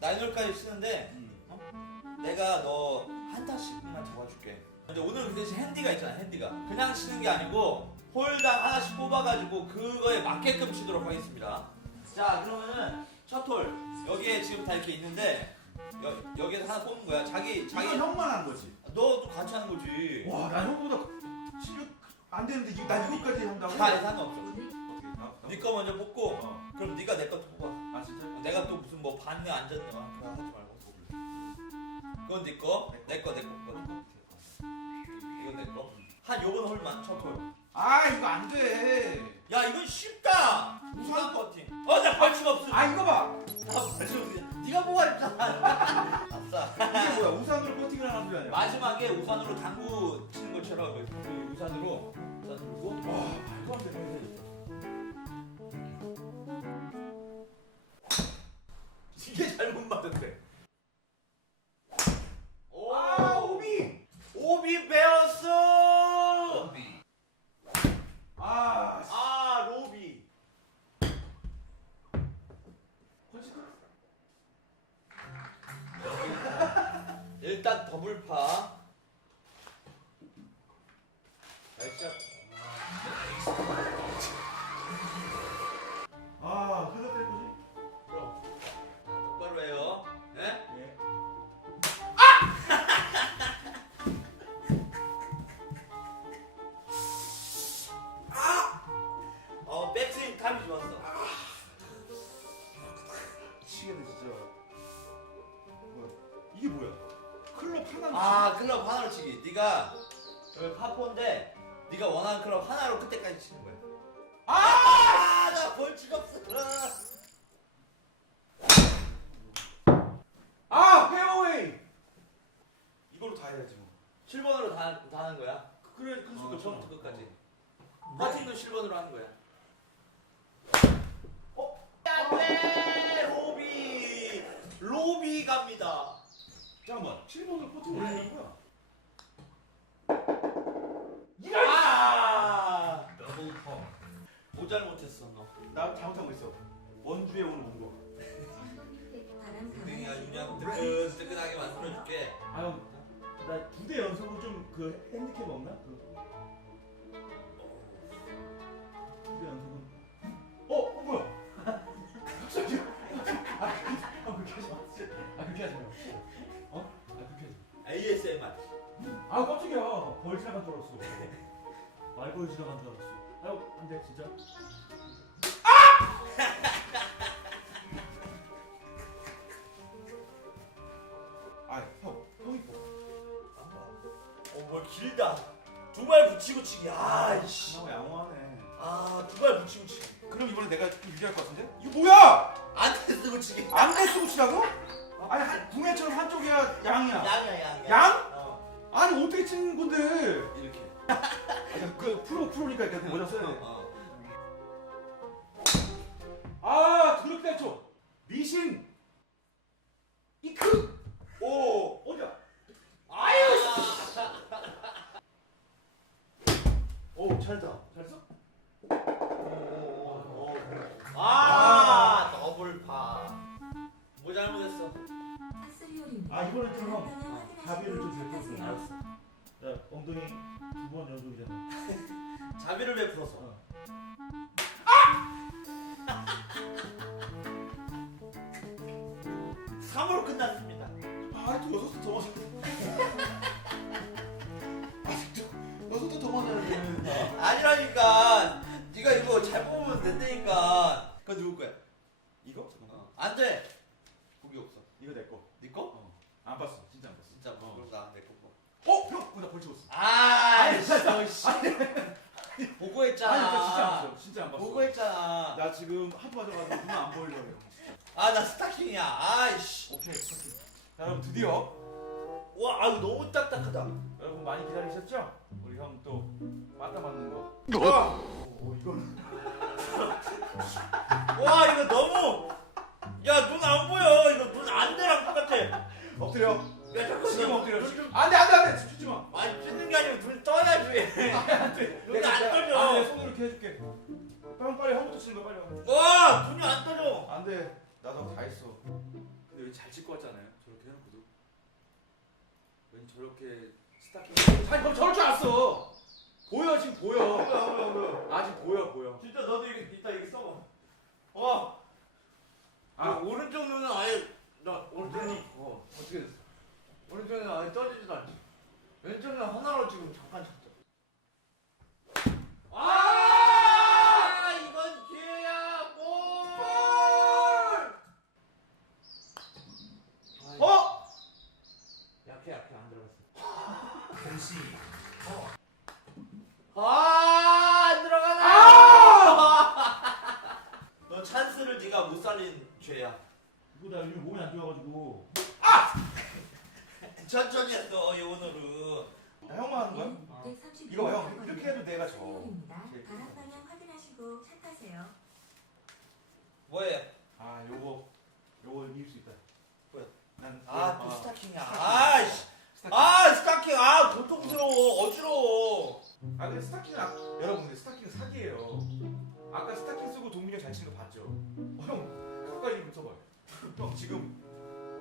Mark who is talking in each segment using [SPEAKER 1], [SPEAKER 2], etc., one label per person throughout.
[SPEAKER 1] 나인홀까지 치는데 내가 너 한 타씩만 잡아줄게. 근데 오늘 그 대신 핸디가 있잖아, 핸디가. 그냥 치는 게 아니고 홀당 하나씩 뽑아가지고 그거에 맞게끔 치도록 하겠습니다. 자, 그러면은 첫 홀. 여기에 지금 다 이렇게 있는데 여, 여기에서 하나 뽑는 거야. 자기
[SPEAKER 2] 자기
[SPEAKER 1] 자기
[SPEAKER 2] 형만 한 거지.
[SPEAKER 1] 너도 같이 하는 거지.
[SPEAKER 2] 와, 나 형보다 실력 안 되는데 이거 나 이거까지 한다고?
[SPEAKER 1] 다 상관없어.
[SPEAKER 2] 어떻게? 나, 나,
[SPEAKER 1] 네 거 먼저 뽑고
[SPEAKER 2] 어.
[SPEAKER 1] 그럼 네가 내 것도 뽑아.
[SPEAKER 2] 아 진짜?
[SPEAKER 1] 내가 또 무슨 뭐 반응 안 졌냐 그거 하지 말고. 그건 네 거, 내 거, 내 거, 그거. 이건 내 거. 한 요번 홀만 첫 홀.
[SPEAKER 2] 아 이거 안 돼.
[SPEAKER 1] 야 이건 쉽다. 우산 버팅. 어나 벌칙 없음.
[SPEAKER 2] 아 이거 봐.
[SPEAKER 1] 나 벌칙 없음. 네가 뭐가 있잖아. 아싸.
[SPEAKER 2] 이게 뭐야? 우산으로 버팅을 하는 게 아니야?
[SPEAKER 1] 마지막에 우산으로 당구 치는 것처럼 그 우산으로 우산 들고.
[SPEAKER 2] 와 말도 안되
[SPEAKER 1] 하나로 끝에까지 치는 거야. 아, 나 벌칙 없어.
[SPEAKER 2] 아 페어웨이. 이걸로 다 해야지 뭐.
[SPEAKER 1] 7번으로 다, 다 하는 거야. 그래, 그
[SPEAKER 2] 어,
[SPEAKER 1] 순간 처음부터
[SPEAKER 2] 어.
[SPEAKER 1] 끝까지. 파팅도 7번으로 하는 거야. 어? 안 돼! 로비! 로비 갑니다.
[SPEAKER 2] 잠깐만. 7번으로 포팅을 하는 거야? 거 있어. 원주에 오늘 온 거.
[SPEAKER 1] 내가 그냥 뜨끈뜨끈하게 만들어줄게.
[SPEAKER 2] 아유, 나 두 대 연속으로 좀 그 핸디캡 없나? 그. 두대 연속은. 어, 어 뭐야? 갑자기. 아, 그렇게- 아, 그렇게 하지 마. 아, 그렇게 하지 마. 어? 아, 그렇게 하지 마.
[SPEAKER 1] ASMR.
[SPEAKER 2] 아, 깜짝이야. 벌 지나간 줄 알았어. 말벌 지나간 줄 알았어. 아유, 안 돼, 진짜.
[SPEAKER 1] 어, 뭘 길다. 두 발 붙이고 치기. 아 이씨.
[SPEAKER 2] 형 양호하네.
[SPEAKER 1] 아, 두 발 붙이고 치기.
[SPEAKER 2] 그럼 이번에 내가 좀 유리할 것 같은데? 이거 뭐야?
[SPEAKER 1] 안돼 쓰고 치기.
[SPEAKER 2] 안대 쓰고 치라고? 아니 한, 궁예처럼 한쪽이야 양이야.
[SPEAKER 1] 양이야, 양.
[SPEAKER 2] 양?
[SPEAKER 1] 어.
[SPEAKER 2] 아니 어떻게 치는 건데? 이렇게. 아니, 그 프로 프로니까 이렇게 모자 써야 돼.
[SPEAKER 1] 어.
[SPEAKER 2] 아 드럽게 쳐. 미신. 이크.
[SPEAKER 1] 오.
[SPEAKER 2] 어디야?
[SPEAKER 1] 아유.
[SPEAKER 2] 오 잘다. 잘했어?
[SPEAKER 1] 아, 더블파. 뭐 잘못했어?
[SPEAKER 3] 아 이거는 좀 형.
[SPEAKER 2] 자비를 좀 베풀었어.
[SPEAKER 1] 알았어.
[SPEAKER 2] 야 엉덩이 두 번 연속이잖아.
[SPEAKER 1] 자비를 베풀어서.
[SPEAKER 2] 어.
[SPEAKER 1] 삼으로 끝났습니다.
[SPEAKER 2] 아또 여섯 더 맞아. 아직도 여섯 더 돼.
[SPEAKER 1] 아니라니까. 네가 이거 잘 뽑으면 된다니까. 그건 누구 거야?
[SPEAKER 2] 이거?
[SPEAKER 1] 어. 안 돼. 고기 없어.
[SPEAKER 2] 이거 내 거.
[SPEAKER 1] 네 거?
[SPEAKER 2] 어. 안 봤어. 진짜 안 봤어.
[SPEAKER 1] 진짜 뭐
[SPEAKER 2] 어.
[SPEAKER 1] 그럼 나내거 거.
[SPEAKER 2] 어? 형! 어, 나 벌칙 없어.
[SPEAKER 1] 아, 씨. 보고
[SPEAKER 2] 아니,
[SPEAKER 1] 했잖아.
[SPEAKER 2] 나 진짜 안 봤어. 진짜 안 봤어.
[SPEAKER 1] 보고 했잖아.
[SPEAKER 2] 나 지금 하도 맞아가지고 눈 안 보이려고 해.
[SPEAKER 1] 아, 나 스타킹이야. 아이씨.
[SPEAKER 2] 오케이. 오케이. 자, 여러분 드디어
[SPEAKER 1] 와, 아유 너무 딱딱하다.
[SPEAKER 2] 여러분 많이 기다리셨죠? 우리 형 또 맞다 맞는 거. 와! 오, 이거는
[SPEAKER 1] 와, 이거 너무. 야, 눈 안 보여. 이거 눈안 돼랑 똑같아.
[SPEAKER 2] 엎드려.
[SPEAKER 1] 야, 잠깐.
[SPEAKER 2] 지금 엎드려.
[SPEAKER 1] 눈 좀.
[SPEAKER 2] 안돼 안돼 안돼 주지 마.
[SPEAKER 1] 아니, 찍는 게 아니고 눈 떠야지.
[SPEAKER 2] 안돼.
[SPEAKER 1] 눈이 안 떠져.
[SPEAKER 2] 아, 내 손으로 이렇게 해줄게. 빨리 빨리 형부터 치는 거 빨리 와.
[SPEAKER 1] 와, 눈이 안 떠져.
[SPEAKER 2] 안돼. 나도 다 했어. 보여 지금 보여. 아 지금 보여 보여.
[SPEAKER 1] 진짜 너도 이거 이따 이거 써봐.
[SPEAKER 2] 여러분 근데 스타킹 사기예요. 아까 스타킹 쓰고 동민이 형잘 치는 거 봤죠? 어, 형 가까이 좀 붙어봐요. 형 지금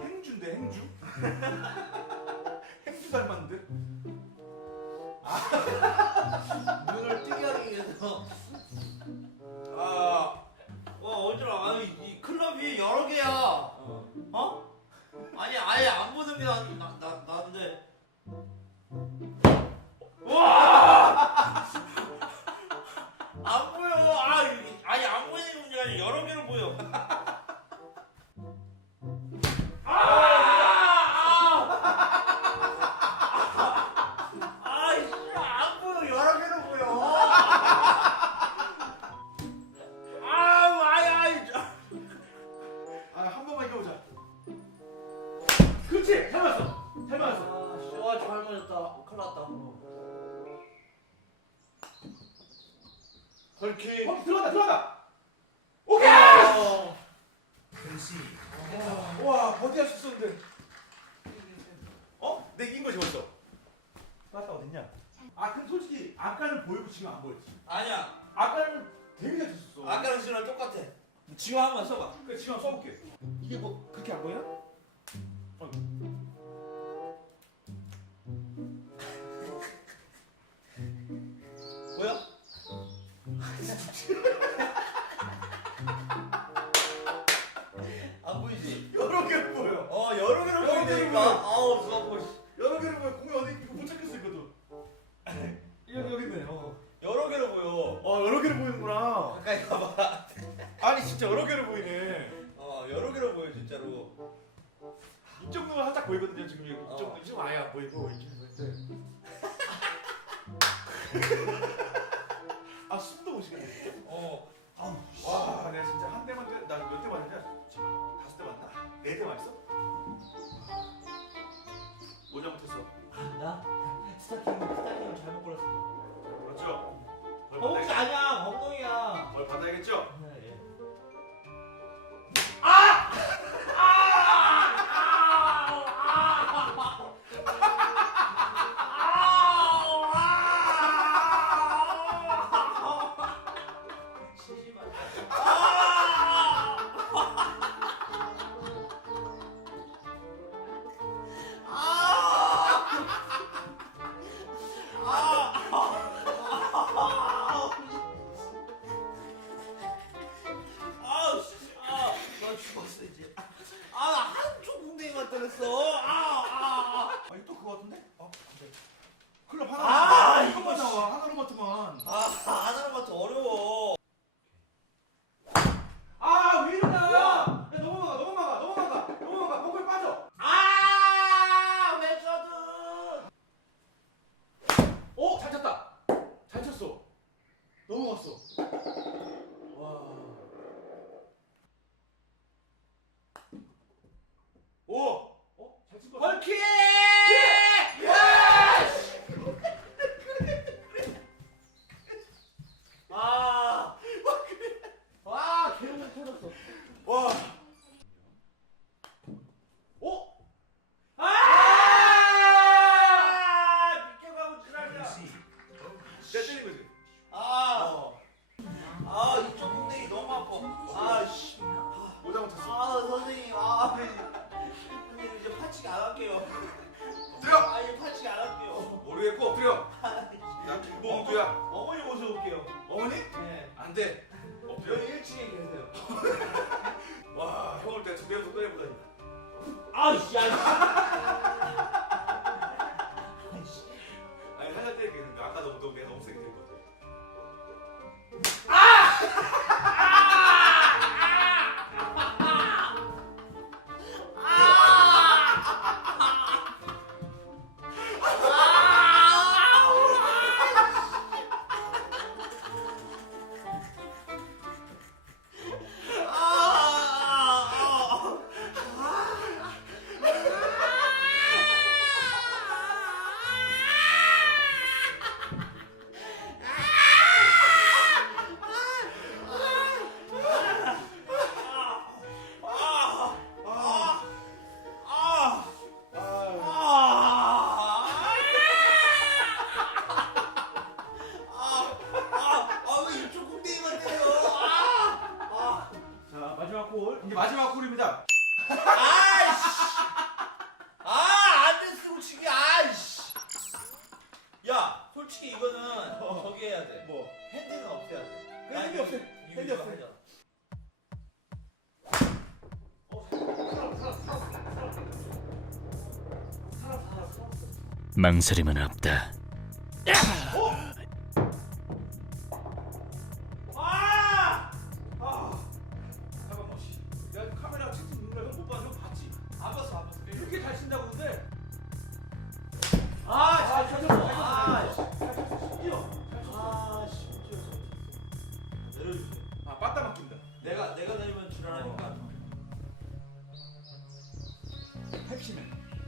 [SPEAKER 2] 행주인데 행주? 행주 닮았는데? 아.
[SPEAKER 1] 눈을 뜨게 하기 위해서 아, 와 어쩌라 아니 이 클럽이 여러 개야
[SPEAKER 2] 어.
[SPEAKER 1] 어. 아니 아예 안 보는 게 나, 나, 나, 나인데 걸렸다 큰일 났다. 헐키.
[SPEAKER 2] 어, 들어간다 들어간다. 오케이!
[SPEAKER 3] 아. 어.
[SPEAKER 2] 와 버디할 수 있었는데. 어? 내 이긴 거지 벌써 맞다 어딨냐? 아 근데 솔직히 아까는 보이고 지금 안 보였지?
[SPEAKER 1] 아니야.
[SPEAKER 2] 아까는 되게 잘 쳤었어.
[SPEAKER 1] 아까랑 지금랑 똑같아. 지금 한번 써봐.
[SPEAKER 2] 그래 지금 한번 써볼게. 이게 뭐 그렇게 안 보여?
[SPEAKER 1] 어.
[SPEAKER 2] 살짝 보이거든요 지금 이거 이쪽 지금 아예 안 보이고 이렇게. 음.
[SPEAKER 1] 네. 아 이쪽 엉덩이 너무 아파. 아씨.
[SPEAKER 2] 모자 뭐 못했어.
[SPEAKER 1] 아 선생님 아 선생님 이제 파치기 안 할게요.
[SPEAKER 2] 엎드려!
[SPEAKER 1] 아 이제 파치기 안 할게요.
[SPEAKER 2] 모르겠고 엎드려! 아, 나 김봉두야.
[SPEAKER 1] 어머니 모셔올게요.
[SPEAKER 2] 어머니?
[SPEAKER 1] 네.
[SPEAKER 2] 안돼. 엎드려.
[SPEAKER 1] 여기 1층에 계세요.
[SPEAKER 2] 와 형을 대충 두배로 때려보다니.
[SPEAKER 1] 아이씨 야. 핸드 이거
[SPEAKER 2] 없애.
[SPEAKER 1] 하자.
[SPEAKER 4] 망설임은 없다.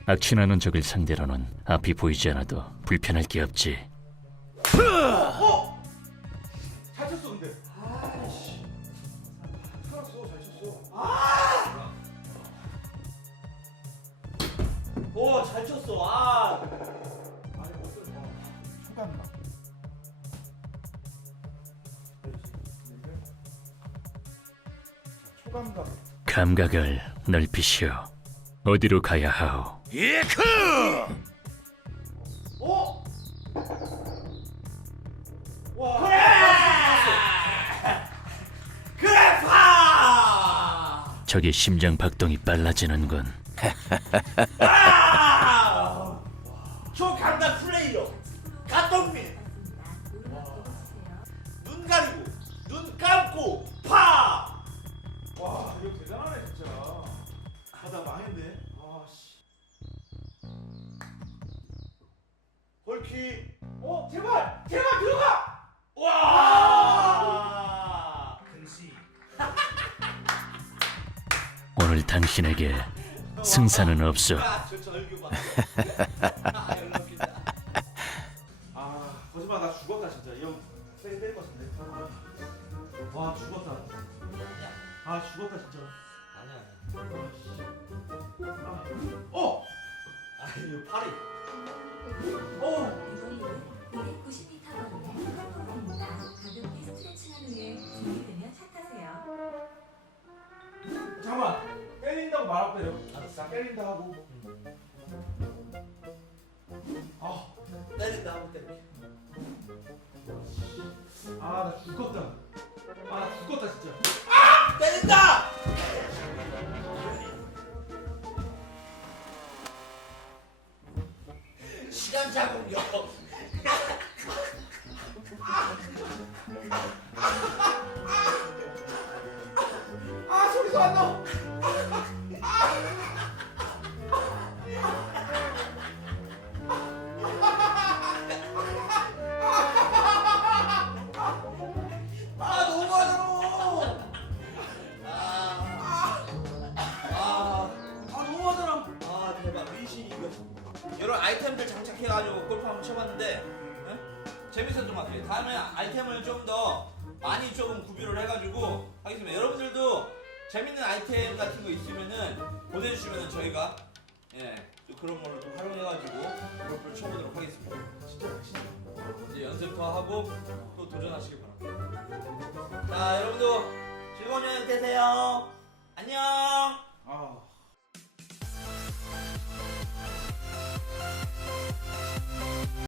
[SPEAKER 4] 악취나는 적을 상대로는 앞이 보이지 않아도 불편할 게 없지.
[SPEAKER 2] 어? 잘 쳤어 근데.
[SPEAKER 1] 아이씨.
[SPEAKER 2] 살았어 잘 쳤어.
[SPEAKER 1] 오, 잘 쳤어. 아.
[SPEAKER 2] 아니 어떤 초감각. 초감각.
[SPEAKER 4] 감각을 넓히시오. 어디로 가야 하오?
[SPEAKER 2] 어? 와.
[SPEAKER 1] 그래 파!
[SPEAKER 4] 적의 심장 박동이 빨라지는군.
[SPEAKER 1] 아! 초강단 플레이어 가동민
[SPEAKER 2] 어 제발 제발 들어가.
[SPEAKER 1] 와!
[SPEAKER 3] 근시
[SPEAKER 4] 오늘 당신에게 승산은 없소.
[SPEAKER 1] 야, 저 절규 봐.
[SPEAKER 2] 때린다 하고. 아.
[SPEAKER 1] 때린다 하고 때릴게.
[SPEAKER 2] 아나 죽었다. 아나 죽었다 진짜.
[SPEAKER 1] 때린다! 시간 자국요.
[SPEAKER 2] 아
[SPEAKER 1] 재밌었던 것 같아요. 다음에 아이템을 좀 더 많이 조금 구비를 해가지고 하겠습니다. 여러분들도 재밌는 아이템 같은 거 있으면은 보내주시면은 저희가 예, 또 그런 걸로 또 활용해가지고 골프를 쳐보도록 하겠습니다.
[SPEAKER 2] 진짜 진짜.
[SPEAKER 1] 이제 연습 더 하고 또 도전하시길 바랍니다. 자, 여러분도 즐거운 여행 되세요. 안녕.
[SPEAKER 2] 아.